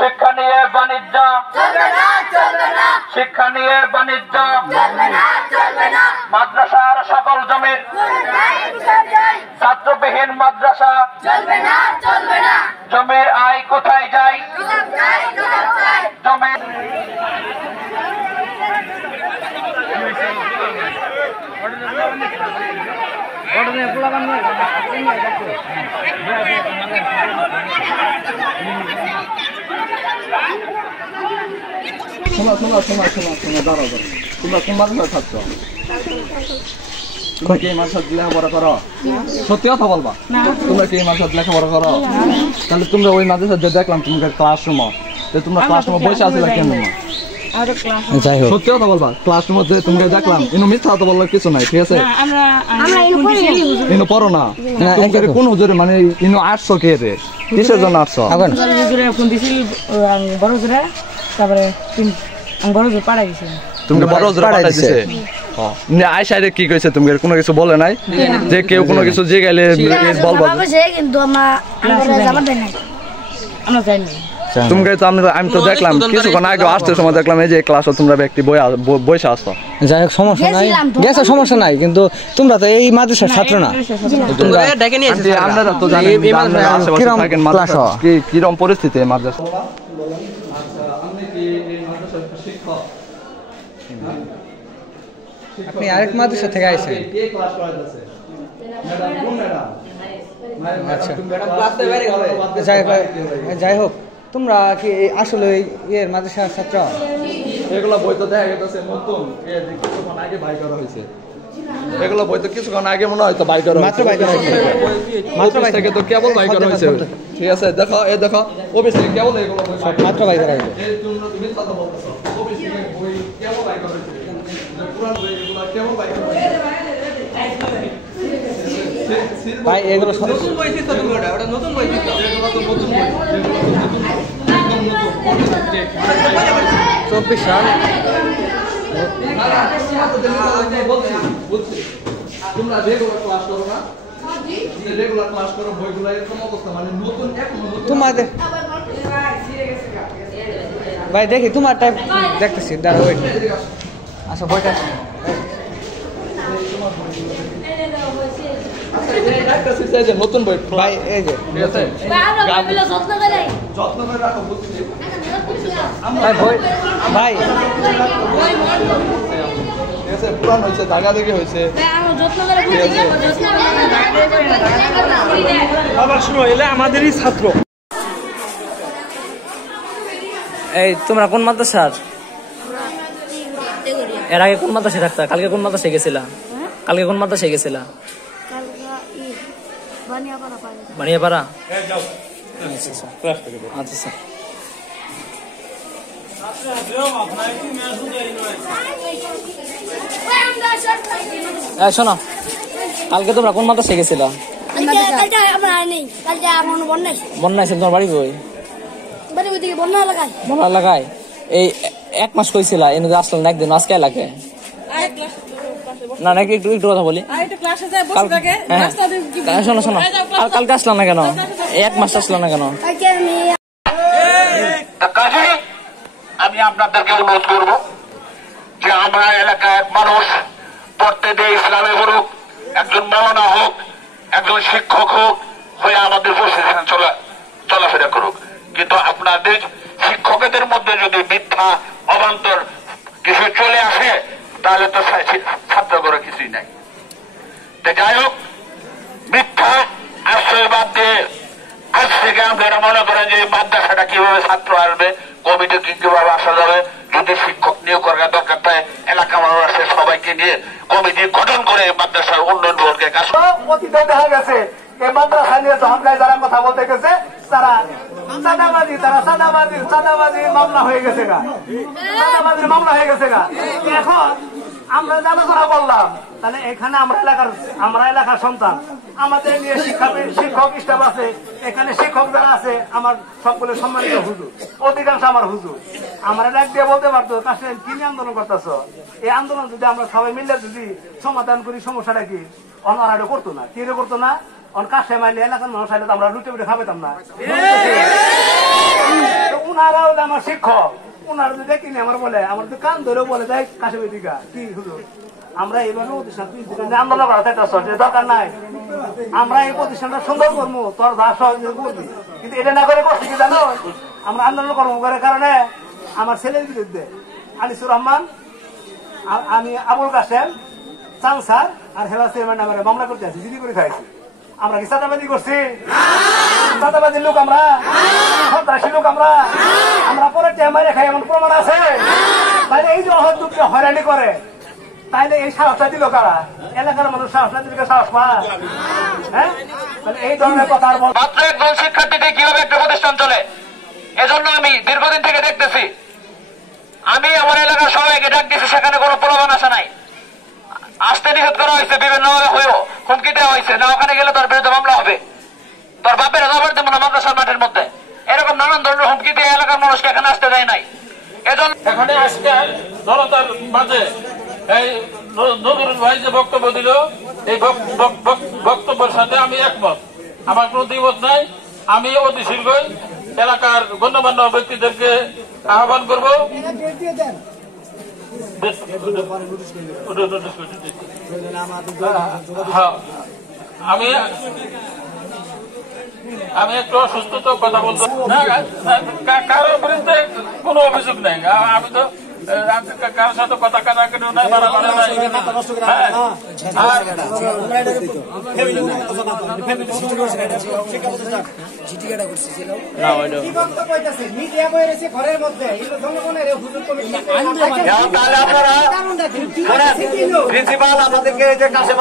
শিক্ষা নিয়ে বাণিজ্য শিক্ষা নিয়ে বাণিজ্য মাদ্রাসার সকল জমির ছাত্রবিহীন মাদ্রাসা জমির আয় কোথায় যায় জমির তোমরা কি মাদ্রাসায় লেখাপড়া করো? সত্যি কথা বলবা, তোমরা কি মাদ্রাসায় লেখাপড়া করো? তাহলে তোমরা ওই মাদ্রাসায় যে দেখলাম তোমাদের ক্লাসরুমে, তোমরা ক্লাসরুমে বসে আছিলে কেন? সত্যি কথা বলবা, ক্লাসরুমে যে তোমরা দেখলাম, ইনো মিথ্যা কথা বললে কিছু নাই, ঠিক আছে? ইনো পড়ো না, তোমাদের কোন হুজুরে মানে ইনো আসছো কে রে? কিসের জন্য আসছো? তুমি বড় হুজুরে পাঠাই দিছে? আয়সারে কি কইছে? তুমি কোনো কিছু বলে নাই যে কেউ কোনো কিছু জিগাইলে বলবা? তুমি তো আমি তো দেখলাম কিছুক্ষণ আগে আসতে সময় দেখলাম এই যে ক্লাসে তোমরা ব্যক্তি বসে আসতো। যাই হোক সমস্যা নাই, গেছে সমস্যা নাই, কিন্তু তোমরা তো এই মাদ্রাসার ছাত্র না। আপনারা তো জানেন কিরকম পরিস্থিতি মাদ্রাসা। আপনি আরেক মাদ্রাসা থেকে আইছেন? যাই হোক, তোমরা কি আসলে এর মাদ্রাসার ছাত্র? এগুলো বই তো দেখা গেছে নতুন, কিছুক্ষণ আগে বাই করা হয়েছে। এগুলো বই তো কিছুক্ষণ আগে মনে হয় তো বাই করা মাত্র বাই করা হয়েছে, মাত্র বাই থেকে তো কেবল বাই করা হয়েছে। ঠিক আছে, দেখো এই দেখো অফিস থেকে কেবল এগুলো মাত্র বাই করা হয়েছে। এই তোমরা তুমি কথা বলতেছো, অফিস থেকে বই কেবল বাই করা হয়েছে, পুরান বই এগুলো কেবল বাই করা হয়েছে। ভাই এগুলো নতুন বই দিছো তুমি, ওটা নতুন বই দিছো, এগুলো তো নতুন বই, এগুলো তো নতুন একদম নতুন 24 সাল। তোমরা রেগুলার ক্লাস করো না? রেগুলার ক্লাস করো, বইগুলো এরকম অবস্থা মানে নতুন তোমাদের ভাই দেখি তোমার টাইপ দেখতেছি, দাঁড়া ওয়েট। আচ্ছা বইটা নতুন বই ভাই, এই যে যত্ন করে রাখো, বুঝছি ভাই পুরান হয়েছে, দাগা দেখে হয়েছে। আমাদেরই ছাত্র। এই তোমরা কোন মাদ্রাসার? এর আগে কোন মাদ্রাসায় থাকতা? কালকে কোন মাদ্রাসায় গেছিলা? কালকে কোন মাদ্রাসায় গেছিলা? বানিয়াপাড়া। আচ্ছা শোনো, কালকে তোমরা কোন মাদ্রাসায় গেছিলা? বন্যা আছে তোমার বাড়ি? বই বন্যা এলাকায় এই 1 মাস কইছিলা, এনে আসলো না একদিন, আজকে এলাকায় না নাকি? একটু কথা বলি, শোনো শোনো, কালকে আসলাম না কেন? 1 মাস আসলাম না কেন? আমি আপনাদেরকে অনুরোধ করব যে আমরা এলাকার মানুষ প্রত্যেকে ইসলামে বলুক, একজন মাওলানা হোক, একজন শিক্ষক হোক, হয়ে আমাদের প্রশাসন চলাফেরা করুক, কিন্তু আপনাদের শিক্ষকদের মধ্যে যদি মিথ্যা অবান্তর কিছু চলে আসে তাহলে তো ছাত্র করে কিছুই নাই। যাই হোক, মিথ্যা আশ্রয় বাদ দিয়ে আজ থেকে আপনারা মনে করেন যে মাদ্রাসাটা কিভাবে ছাত্র আসবে, কমিটি কিভাবে আসা যাবে, যদি শিক্ষক নিয়োগ করার দরকার থাকে এলাকা মানুষ আছে, সবাইকে নিয়ে কমিটি গঠন করে মাদ্রাসার উন্নয়ন বোর্ডকে কাজ। অতীতে দেখা গেছে এই মাদ্রাসা নিয়ে সরকার যারা কথা বলতে গেছে তারা চাঁদাবাজির মামলা হয়ে গেছে গা, চাঁদাবাজির মামলা হয়ে গেছে গা। এখন আমরা আলোচনা করলাম, তাহলে এখানে আমরা এলাকার সন্তান, আমাদের নিয়ে শিক্ষক স্টাফ আছে, এখানে শিক্ষক যারা আছে আমার সবগুলো সম্মানিত হুজুর, অধিকাংশ আমার হুজুর। আমার ডাক দিয়ে বলতে পারতো কাছে কি নিয়ে আন্দোলন করতেছ, এই আন্দোলন যদি আমরা সবাই মিলে যদি সমাধান করি সমস্যাটা কি, অনারা করতো না, কি করতো না, কাছে মাইলে এলাকার মানুষ আমরা লুটে খাবেতাম না। উনারা হলো আমার শিক্ষক, উনারা যদি দেখিনি আমার বলে, আমার তো কান ধরেও বলে দেয় কাশিমের দিকা কি হলো, আমরা এইভাবে প্রতিষ্ঠান আন্দোলন করা দরকার নাই, আমরা এই প্রতিষ্ঠানটা সুন্দর করবো, তোর যা সহযোগিতা করবি, কিন্তু এটা না করে করছি কি জানো, আমরা আন্দোলন কর্ম করার কারণে আমার ছেলের বিরুদ্ধে আনিসুর রহমান, আমি আবুল কাসেম, চাংসার আর হেলা চেয়ারম্যান নামে মামলা করতে আছি, জিডি করে খাইছি। আমরা কি চাঁদাবাজি করছি? চাঁদাবাজির লোক আমরা, সন্ত্রাসী লোক আমরা, আমরা পরে টেমারে খাই এমন প্রমাণ আছে? তাইলে এই যে অহযোগ্য হয়রানি করে, তাইলে এই সাহসটা দিল কারা? এলাকার মানুষ সাহস না দিলে সাহস পায়? হ্যাঁ, তাহলে এই ধরনের কথা আর মাত্র একজন শিক্ষার্থীতে কিভাবে একটা প্রতিষ্ঠান চলে, এজন্য আমি দীর্ঘদিন থেকে দেখতেছি। আমি আমার এলাকার সবাইকে ডাক দিয়েছি, সেখানে কোনো প্রলোভন আসা নাই, আসতে নিষেধ করা হয়েছে, বিভিন্ন হয়েও হুমকি দেওয়া হয়েছে, না ওখানে গেলে তোর বিরুদ্ধে মামলা হবে, তোর বাপের জবর দেবো না মাদ্রাসার মাঠের মধ্যে, এরকম নানান ধরনের হুমকি দিয়ে এলাকার মানুষকে এখানে আসতে দেয় নাই। এজন্য এখানে আজকে জনতার মাঝে এই নজরুল ভাই যে বক্তব্য দিল, এই বক্তব্যের সাথে আমি একমত, আমার কোনো দ্বিমত নাই। আমি অতি শীঘ্রই এলাকার গণ্যমান্য ব্যক্তিদেরকে আহ্বান করবো, আমি একটু অসুস্থতা কথা বলতে কারোর বিরুদ্ধে কোনো অভিযোগ নেই, আমি তো কারোর সাথে কথা কাটাকাটিও নাই, মারামারি নাই। প্রিন্সিপাল আমাদেরকে যে কাছে